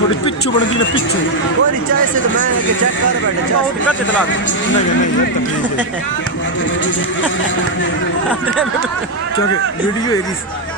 थोड़ी पिच्चू बन गई ना पिच्चू कोई चाय से तो मैं चेक कर बैठे बहुत कट चला नहीं क्योंकि वीडियो है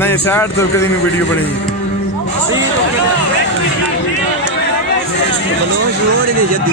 नहीं सैड तो कभी नहीं वीडियो बनेगी नहीं जल्दी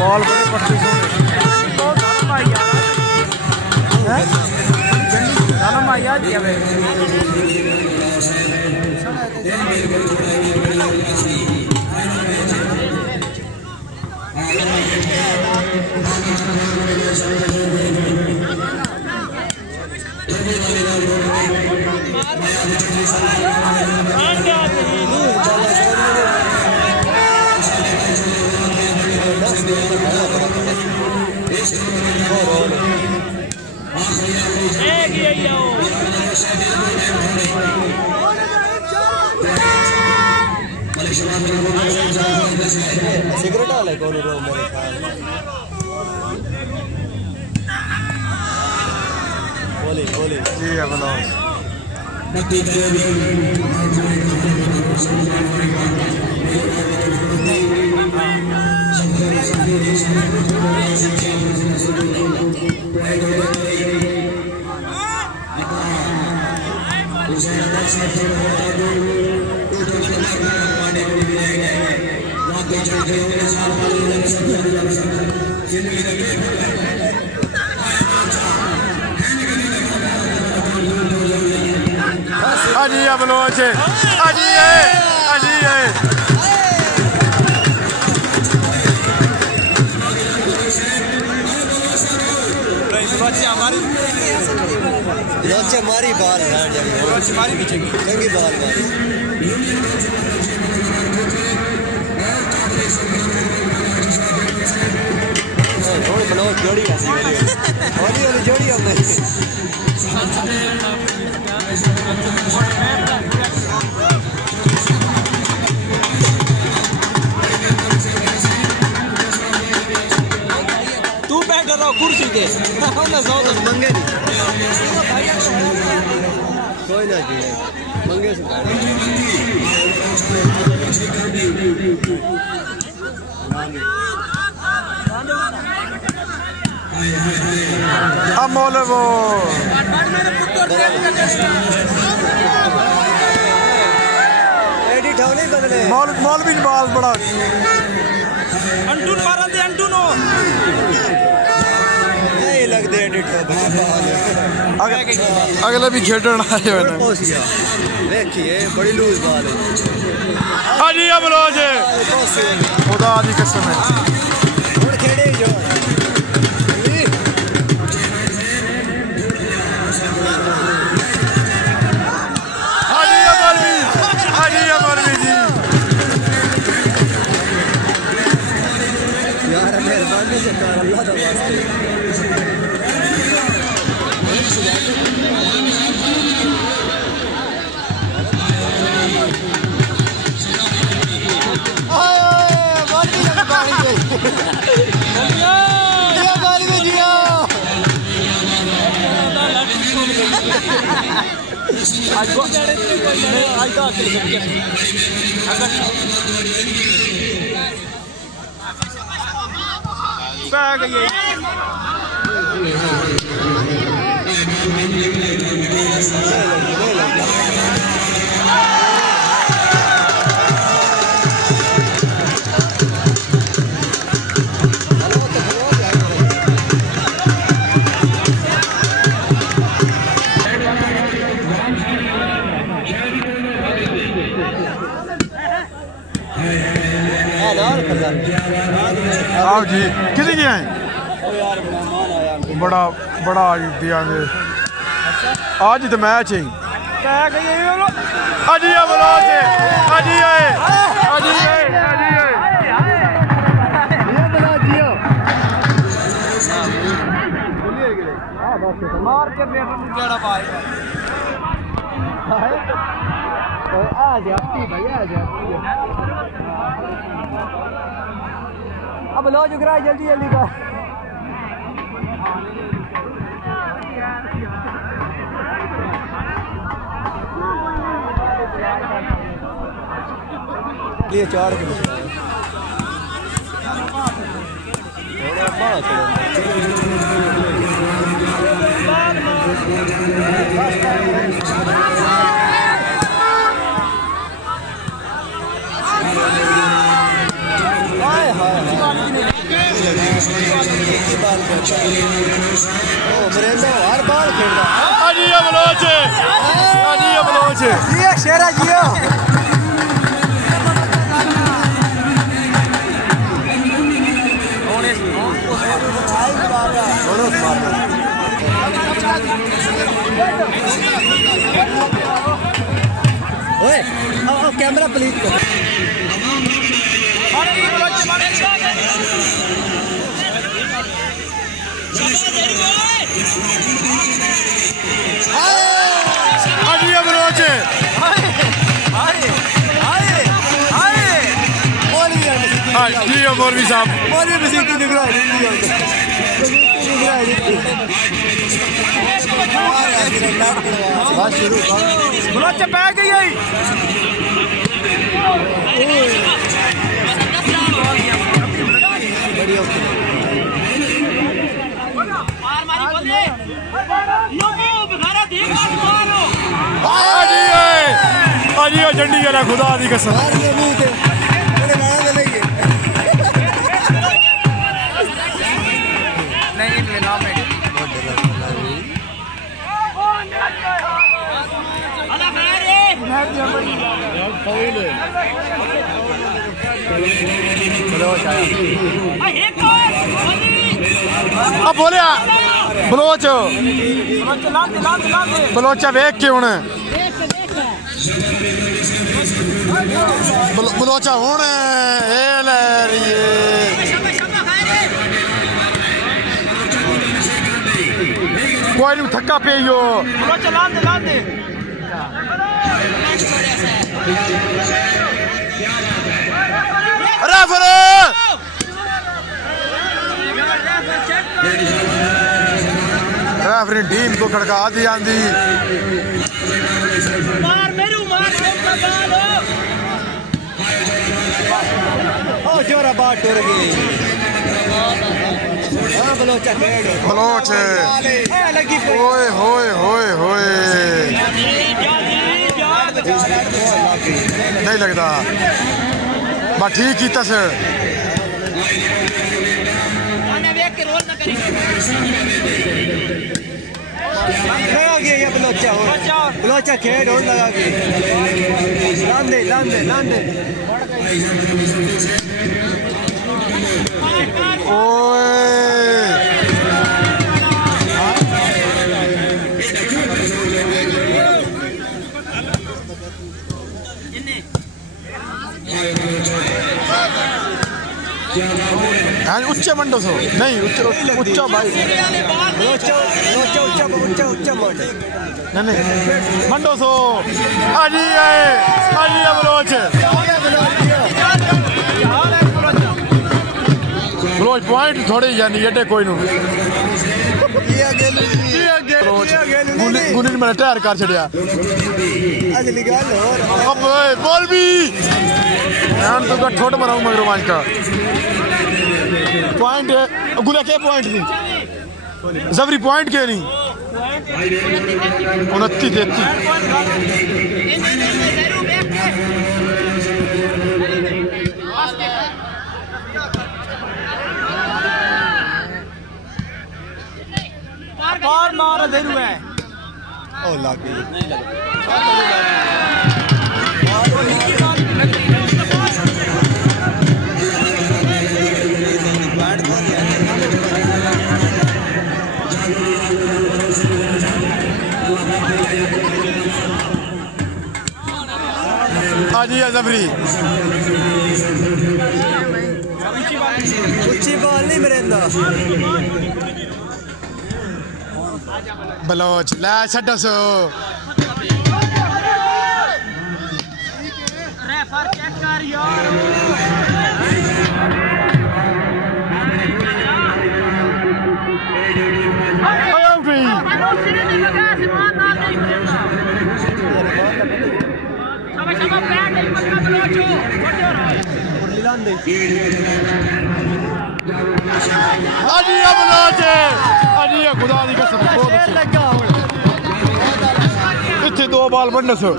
बॉल बड़े पट्टी सिगरेट वाले कौन रो मेरे ख्याल बोले जी अवनाश अजी बलोच अजी हमारी बाल हमारी भी चंगी बाल जोड़ी जोड़ी तू बैठ रहा कुर्सी के मंगे नहीं कोई ना मंगे से अमोल वो एडिट हो नहीं बदले मॉल भी बाल बड़ा अंटून मारा दे अंटूनो नहीं लगदे एडिट हो अगला भी खेडण आए हो देखिए बड़ी लूज बाल है हाजी अमलोज खुदा दी कसम है और खेड़े जो अल्लाह का वास्ते ओए आओ जी किसी की हैं बड़ा बड़ा दिया आज तो मैच है अजी बलोच अजी मार के जड़ा पाएगा आ जाती भैया आ जाती अब लो जुगरा जल्दी जल्दी का ये 4 हर बार खेलता बलोच ये शेरा जियो ओए आओ कैमरा प्लीज कर मौलवी साहब बलोच पै गई झंडी वाला खुदा दी कसम अब बोलिया बलोच बलोचा वेख के हूं बलोचा हूं कोई नहीं थक्का पे रेफरी टीम को खड़का दी आंदी जोरा बात टूट गई बलोच होए होए होए होए नहीं लगता बस ठीक ही तस बलोचा खेड़ और लगा के लांदे लांदे लांदे उच्चा मंडो सो नहीं उच्चा भाई नहीं मंडो सो आजी आए आजी बलोच बलोच पॉइंट थोड़े यानी एडे कोई नु गुली ने मेरा टायर कर छड़िया अगली गल और अब बॉल भी यार तो का ठोट मराऊं मगर रोमांच का पॉइंट गुला के पॉइंट नहीं जबरी पॉइंट के नहीं 29-33 बार मार जरूर है ओ लग गई नहीं लगा जी जबरी ऊंची बॉल नहीं मेरे अंदर बलोच ला छड्डो सो रेफर चेक कर यार आउट ही अजी बलोच अजी खुदा दी कसम बहुत अच्छी इतने दो बॉल बनने सो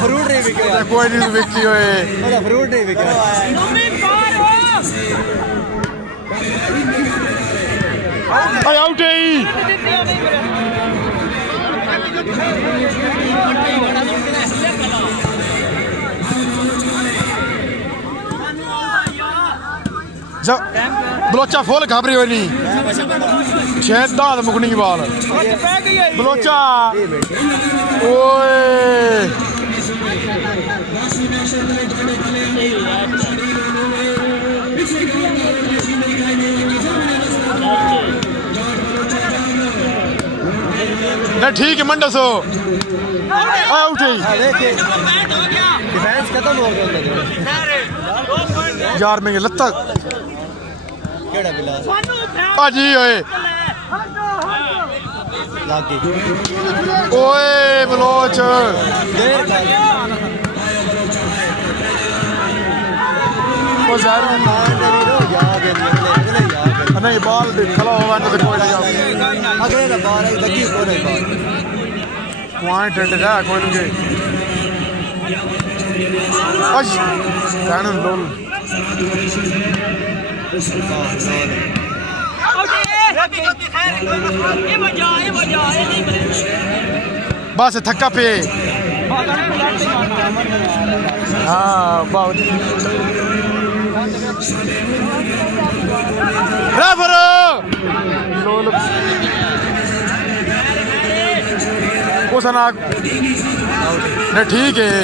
फ्रूट नहीं बिक रहा कोई नहीं बिकी हुए फ्रूट नहीं बिक रहा आउट ही बलोचा फुल घबरी हुई नहीं 6-10 मुकनी की बॉल बलोचा ओए नहीं ठीक है मंडसो आउट ही डिफेंस खत्म हो गया यार में लत्ता केड़ा बिला आजी ओए लग गई ओए बलोच देर कर वो ज़ाहिर नहीं बॉल खला हुआ तो कोई नहीं अगले ना बाल लगी को नहीं बाल पॉइंट एंड जा कोई नहीं अश कानून लोल बस थक्का पे हाँ बहुत रेफर लोल उस ना नहीं ठीक है